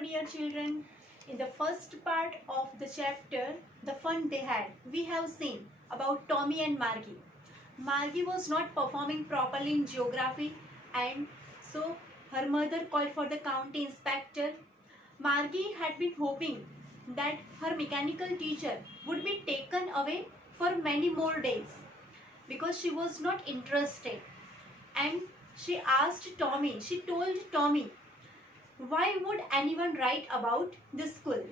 dear children. In the first part of the chapter, the fun they had, we have seen about Tommy and Margie. Margie was not performing properly in geography, and so her mother called for the county inspector. Margie had been hoping that her mechanical teacher would be taken away for many more days because she was not interested. And she told Tommy, why would anyone write about the school?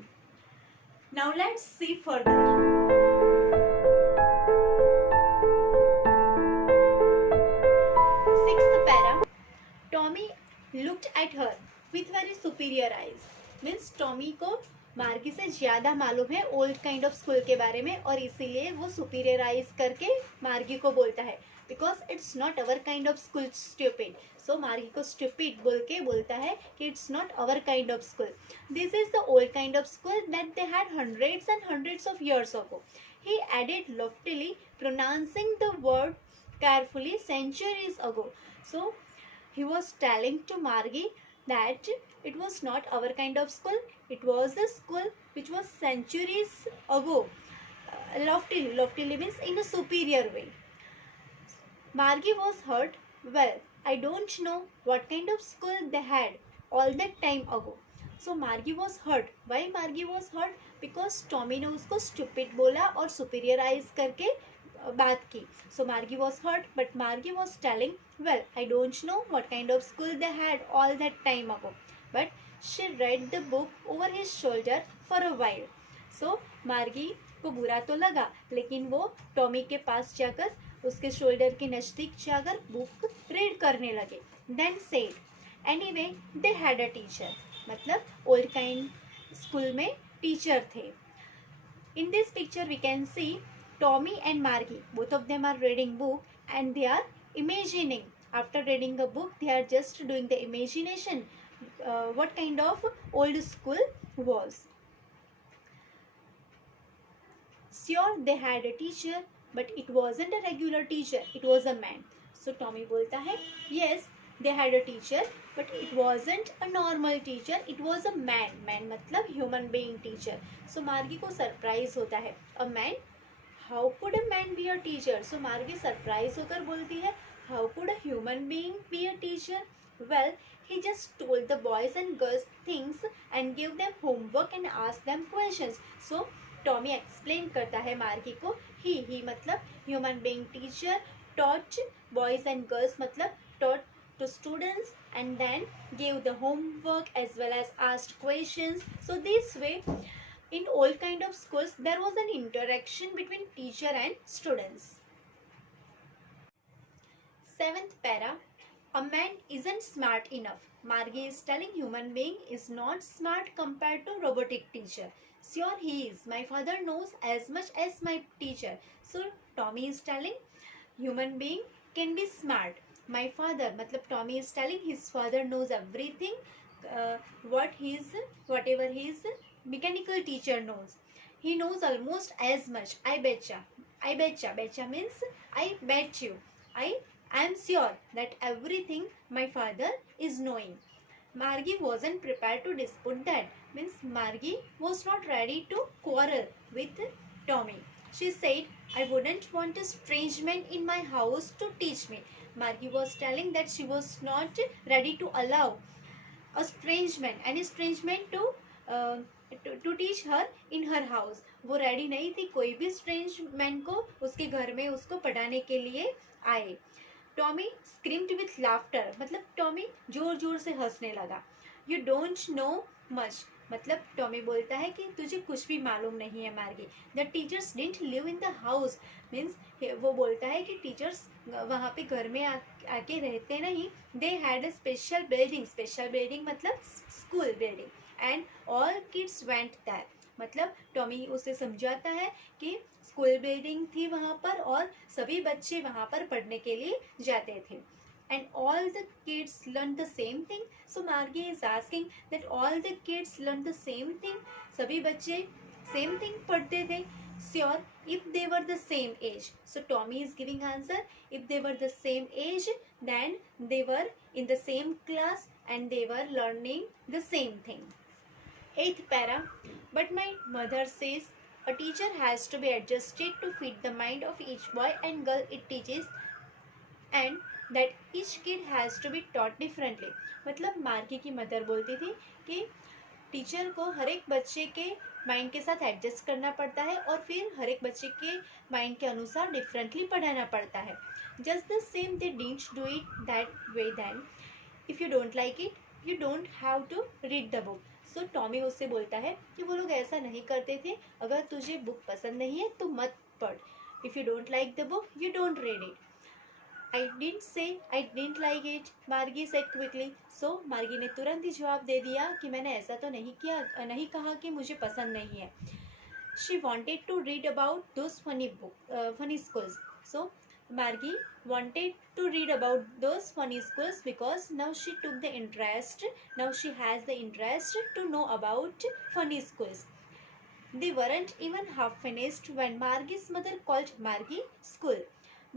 Now let's see further. Sixth para. Tommy looked at her with very superior eyes. Means Tommy को मार्गी से ज़्यादा मालूम है old kind of school के बारे में और इसीलिए वो सुपीरियर आइज करके मार्गी को बोलता है because it's not our kind of school stupid. So Margie को स्टूपिड बोल के बोलता है कि it's not our kind of school. This is the old kind of school that they had hundreds and hundreds of years ago. He added loftily, pronouncing the word carefully, centuries ago. So he was telling to Margie that it was not our kind of school. It was a school which was centuries ago. Loftily means in a superior way. Margie was hurt. Well, I don't know what kind of school they had all that time ago. So Margie was hurt. Why Margie was hurt? Because Tommy ने उसको stupid बोला और superiorize करके बात की. So Margie was hurt, but Margie was telling, well, I don't know what kind of school they had all that time ago. But she read the book over his shoulder for a while. So Margie को बुरा तो लगा, लेकिन वो Tommy के पास जाकर उसके shoulder के नज़दीक जाकर बुक रीड करने लगे. Then said, anyway, they had a teacher. मतलब ओल्ड काइंड स्कूल में टीचर थे. In this picture we can see Tommy and Margie. Both of them are reading book and they are imagining. After reading a book, they are just doing the imagination. What kind of old school was. Sure, they had a teacher, but it wasn't a regular teacher. It was a man. So Tommy बोलता है, yes, they had a teacher, but it wasn't a normal teacher. It was a man. Man मतलब human being teacher. So Margie को surprise होता है. A man? How could a man be a teacher? So Margie surprise होकर बोलती है, how could a human being be a teacher? Well, he just told the boys and girls things and gave them homework and asked them questions. So Tommy explain करता है मार्गी को, he मतलब human being teacher taught boys and girls मतलब taught to students and then gave the homework as well as asked questions. So this way, in all kind of schools, there was an interaction between teacher and students. Seventh para. A man isn't smart enough. Margie is telling human being is not smart compared to robotic teacher. Sure he is. My father knows as much as my teacher. So Tommy is telling human being can be smart. My father, मतलब Tommy is telling his father knows everything. Whatever his mechanical teacher knows. He knows almost as much. I betcha. Betcha means I bet you. I am sure that everything my father is knowing. Margie wasn't prepared to dispute that. Means Margie was not ready to quarrel with Tommy. She said, I wouldn't want a strange man in my house to teach me. Margie was telling that she was not ready to allow a strange man, any strange man to teach her in her house. वो ready नहीं थी कोई भी strange man को उसके घर में उसको पढ़ाने के लिए आए. Tommy screamed with laughter. मतलब Tommy जोर जोर से हंसने लगा. You don't know much. मतलब टॉमी बोलता है कि तुझे कुछ भी मालूम नहीं है मार्गी. The teachers didn't live in the house. Means वो बोलता है कि टीचर्स वहाँ पे घर में आके रहते नहीं. They had a special building मतलब school building and all kids went there. मतलब टॉमी उसे समझाता है कि स्कूल बिल्डिंग थी वहाँ पर और सभी बच्चे वहाँ पर पढ़ने के लिए जाते थे. And all the kids learned the same thing. So Margie is asking that all the kids learned the same thing. सभी बच्चे same thing पढ़ते थे. Sure, if they were the same age. So Tommy is giving answer. If they were the same age, then they were in the same class and they were learning the same thing. Eighth para. But my mother says a teacher has to be adjusted to fit the mind of each boy and girl it teaches, and that each kid has to be taught differently. मतलब Margie की mother बोलती थी कि teacher को हर एक बच्चे के mind के साथ एडजस्ट करना पड़ता है और फिर हर एक बच्चे के माइंड के अनुसार डिफरेंटली पढ़ाना पड़ता है. Just the same they didn't do it that way then. If you don't like it you don't have to read the book. So Tommy उससे बोलता है कि वो लोग ऐसा नहीं करते थे. अगर तुझे बुक पसंद नहीं है तो मत पढ़. If you don't like the book you don't read it. I didn't say I didn't like it, मार्गी said quickly. So मार्गी ने तुरंत ही जवाब दे दिया कि मैंने ऐसा तो नहीं कहा कि मुझे पसंद नहीं है. She wanted to read about those funny schools. So Margie wanted to read about those funny schools because now she took the interest. Now she has the interest to know about funny schools. They weren't even half finished when Margie's mother called Margie school.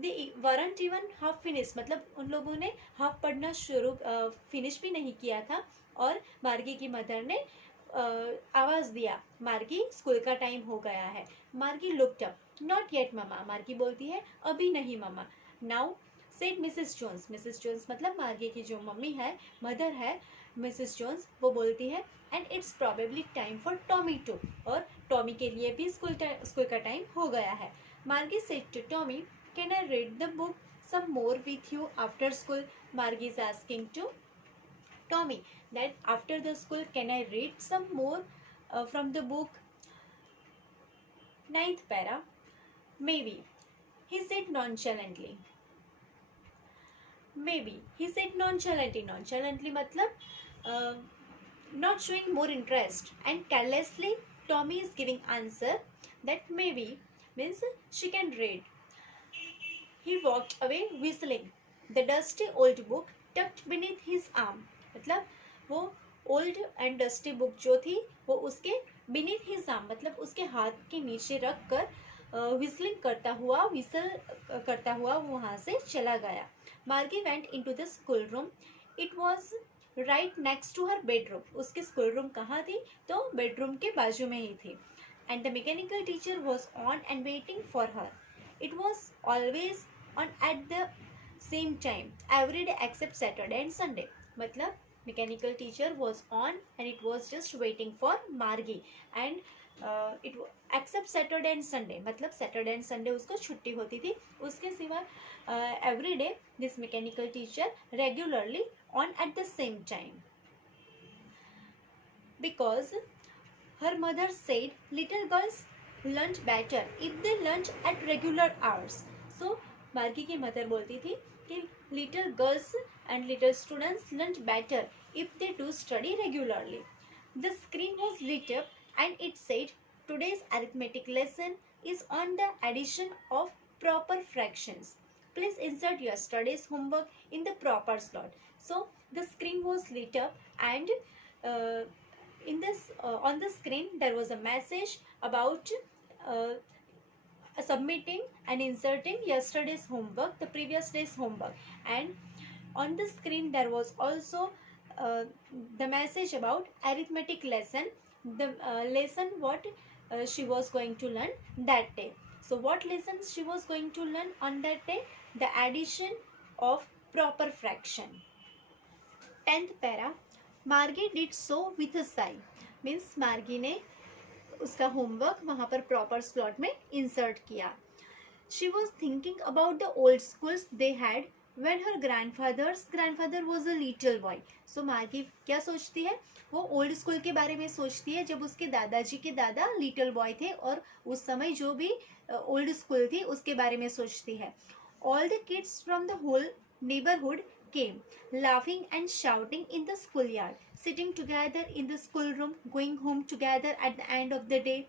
They weren't even half finished. मतलब उन लोगों ने half पढ़ना शुरू finish भी नहीं किया था और मार्गी की मदर ने आवाज़ दिया, मार्गी स्कूल का टाइम हो गया है. Margie looked up. Not yet mama. Margie बोलती है अभी नहीं mama. Now said Mrs Jones. Mrs Jones मतलब मार्गी की जो मम्मी है, मदर है, मिसेस जोन्स, वो बोलती है and it's probably time for Tommy too. और टॉमी के लिए भी स्कूल का टाइम हो गया है. Margie said to Tommy, can I read the book some more with you after school? Margie is asking to Tommy that after the school can I read some more from the book? Ninth para. Maybe, he said nonchalantly. Maybe, he said nonchalantly. Nonchalantly मतलब not showing more interest, and carelessly Tommy is giving answer that maybe means she can read. He walked away whistling. The dusty old book tucked beneath his arm. मतलब वो old and dusty book जो थी वो उसके beneath his arm मतलब उसके हाथ के नीचे रख कर whistling करता हुआ वो वहाँ से चला गया. Margie went into the school room. It was right next to her bedroom. उसकी school room कहाँ थी? तो bedroom के बाजू में ही थी. And the mechanical teacher was on and waiting for her. It was always on at the same time every day except Saturday and Sunday. मतलब mechanical teacher was on and it was just waiting for Margie and it except Saturday and Sunday. मतलब Saturday and Sunday उसको छुट्टी होती थी. उसके सिवा every day this mechanical teacher regularly on at the same time because her mother said little girls learned better if they learned at regular hours. So मार्गी की mother बोलती थी कि little girls and little students learn better if they do study regularly. The screen was lit up and it said today's arithmetic lesson is on the addition of proper fractions. Please insert yesterday's homework in the proper slot. So the screen was lit up and on the screen there was a message about submitting and inserting yesterday's homework, the previous day's homework, and on the screen there was also the message about arithmetic lesson, the lesson what she was going to learn that day. So what lessons she was going to learn on that day? The addition of proper fraction. 10th para. Margie did so with a sigh. Means Margie ने उसका homework वहाँ पर proper slot में insert किया. She was thinking about the old schools they had when her grandfather was a little boy. So Margie क्या सोचती है? वो ओल्ड स्कूल के बारे में सोचती है जब उसके दादाजी के दादा लिटिल बॉय थे और उस समय जो भी ओल्ड स्कूल थी उसके बारे में सोचती है. All the kids from the whole neighbourhood came, laughing and shouting in the schoolyard, sitting together in the schoolroom, going home together at the end of the day.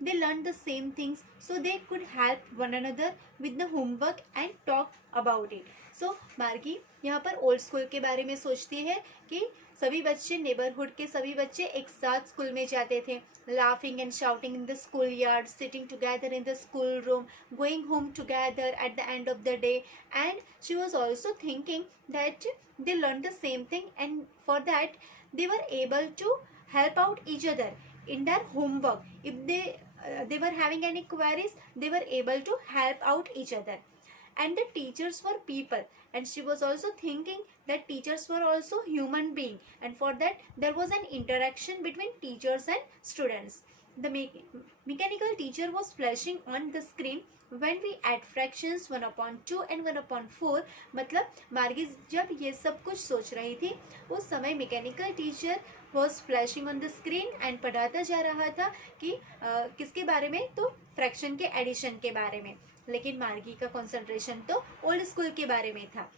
They learned the same things so they could help one another with the homework and talk about it. So मार्गी यहाँ पर old school के बारे में सोचती है कि सभी बच्चे नेबरहुड के सभी बच्चे एक साथ स्कूल में जाते थे. laughing and shouting in the schoolyard, sitting together in the schoolroom, going home together at the end of the day. And she was also thinking that they learned the same thing and for that they were able to help out each other in their homework. If they were having any queries, they were able to help out each other. And the teachers were people, and she was also thinking that teachers were also human being, and for that there was an interaction between teachers and students. The mechanical teacher was flashing on the screen when we add fractions 1/2 and 1/4. मतलब मार्गी जब ये सब कुछ सोच रही थी उस समय mechanical teacher was flashing on the screen and पढ़ाता जा रहा था कि किसके बारे में, तो फ्रैक्शन के एडिशन के बारे में, लेकिन मार्गी का कंसंट्रेशन तो ओल्ड स्कूल के बारे में था.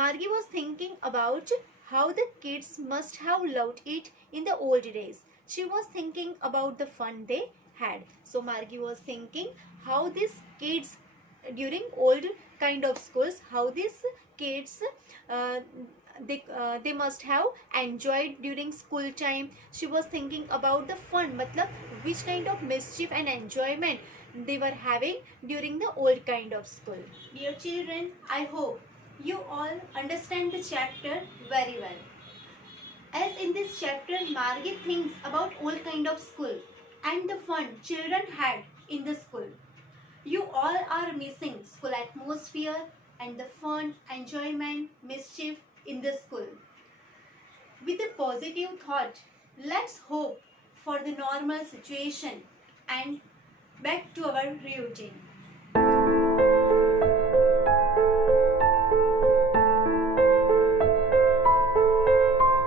Margie was thinking about how the kids must have loved it in the old days. She was thinking about the fun they had. So Margie was thinking how these kids during old kind of schools, how these kids they must have enjoyed during school time. She was thinking about the fun, matlab which kind of mischief and enjoyment they were having during the old kind of school. Dear children, I hope you all understand the chapter very well. As in this chapter, Margie thinks about old kind of school and the fun children had in the school. You all are missing school atmosphere and the fun, enjoyment, mischief in the school. With a positive thought, let's hope for the normal situation and back to our routine.